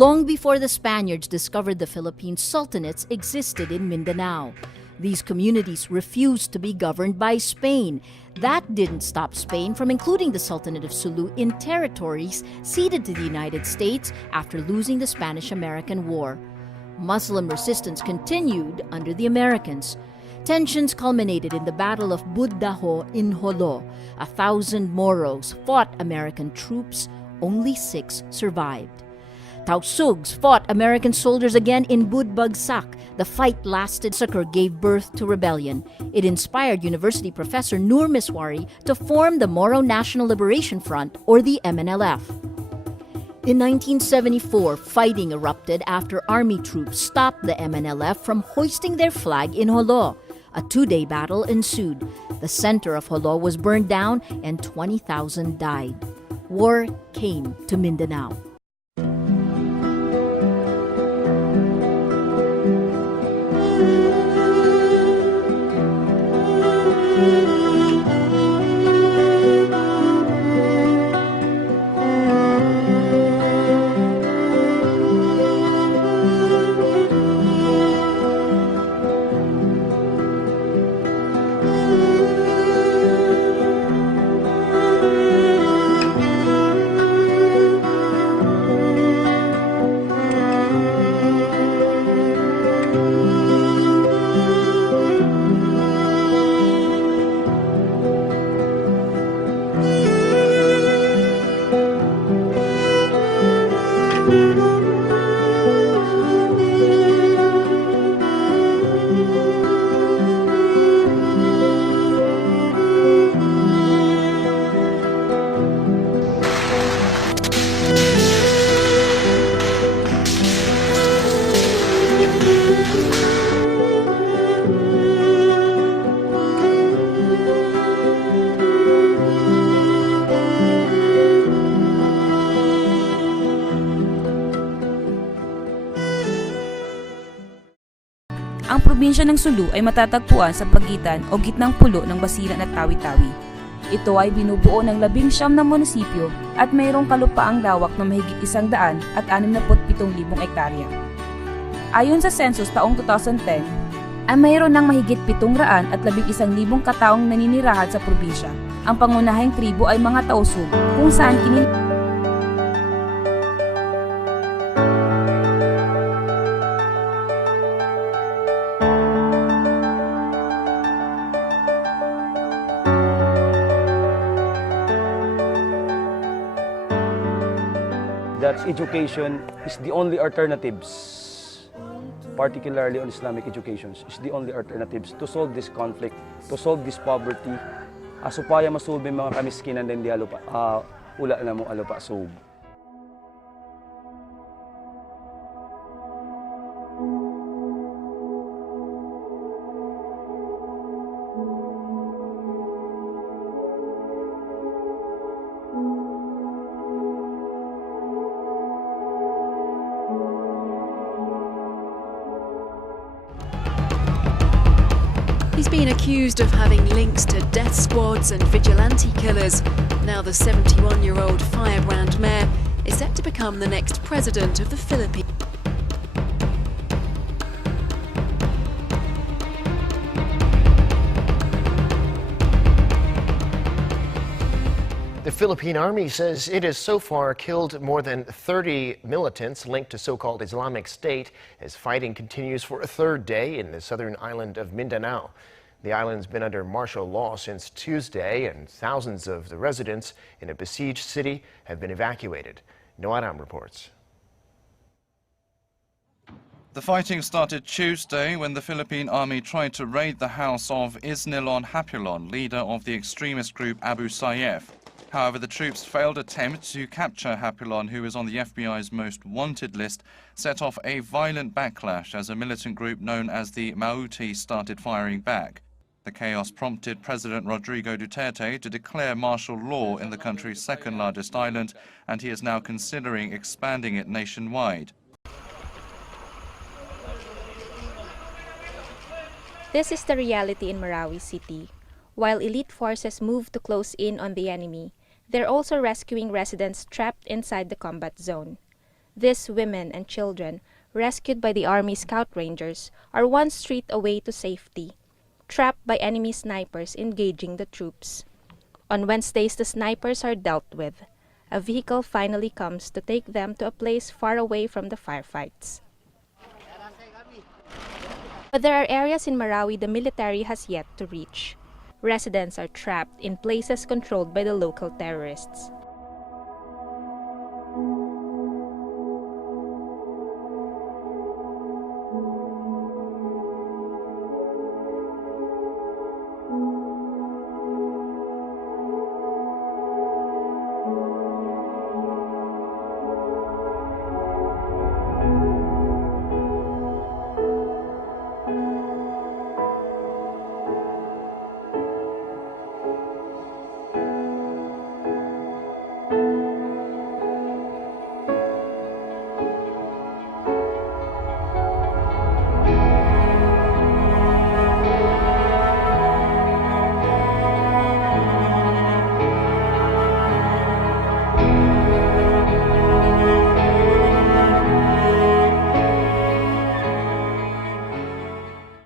Long before the Spaniards discovered the Philippines, sultanates existed in Mindanao. These communities refused to be governed by Spain. That didn't stop Spain from including the Sultanate of Sulu in territories ceded to the United States after losing the Spanish-American War. Muslim resistance continued under the Americans. Tensions culminated in the Battle of Buddaho in Jolo. 1,000 Moros fought American troops. Only 6 survived. Tausugs fought American soldiers again in Budbagsak. The fight lasted. Massacre gave birth to rebellion. It inspired university professor Nur Miswari to form the Moro National Liberation Front, or the MNLF. In 1974, fighting erupted after army troops stopped the MNLF from hoisting their flag in Jolo. A 2-day battle ensued. The center of Jolo was burned down and 20,000 died. War came to Mindanao. Ang probinsya ng Sulu ay matatagpuan sa pagitan o gitnang pulo ng Basilan at Tawi-Tawi. Ito ay binubuo ng 19 na munisipyo at mayroong kalupaang lawak na mahigit 167,000 hektarya. Ayon sa census taong 2010, ay mayroon ng mahigit 711,000 kataong naninirahan sa probinsya. Ang pangunahing tribo ay mga Tausug, kung saan that education is the only alternatives, particularly on Islamic educations, is the only alternatives to solve this conflict, to solve this poverty, supaya masolve mga kamiskinan din di alupa, ula na mong alupa solve. He's been accused of having links to death squads and vigilante killers. Now the 71-year-old firebrand mayor is set to become the next president of the Philippines. The Philippine Army says it has so far killed more than 30 militants linked to so-called Islamic State as fighting continues for a 3rd day in the southern island of Mindanao. The island's been under martial law since Tuesday, and thousands of the residents in a besieged city have been evacuated. Noaram reports. The fighting started Tuesday when the Philippine Army tried to raid the house of Isnilon Hapilon, leader of the extremist group Abu Sayyaf. However, the troops' failed attempt to capture Hapilon, who is on the FBI's most wanted list, set off a violent backlash as a militant group known as the Mauti started firing back. The chaos prompted President Rodrigo Duterte to declare martial law in the country's second-largest island, and he is now considering expanding it nationwide. This is the reality in Marawi City. While elite forces move to close in on the enemy, they're also rescuing residents trapped inside the combat zone. These women and children, rescued by the Army Scout Rangers, are one street away to safety, trapped by enemy snipers engaging the troops. On Wednesdays, the snipers are dealt with. A vehicle finally comes to take them to a place far away from the firefights. But there are areas in Marawi the military has yet to reach. Residents are trapped in places controlled by the local terrorists.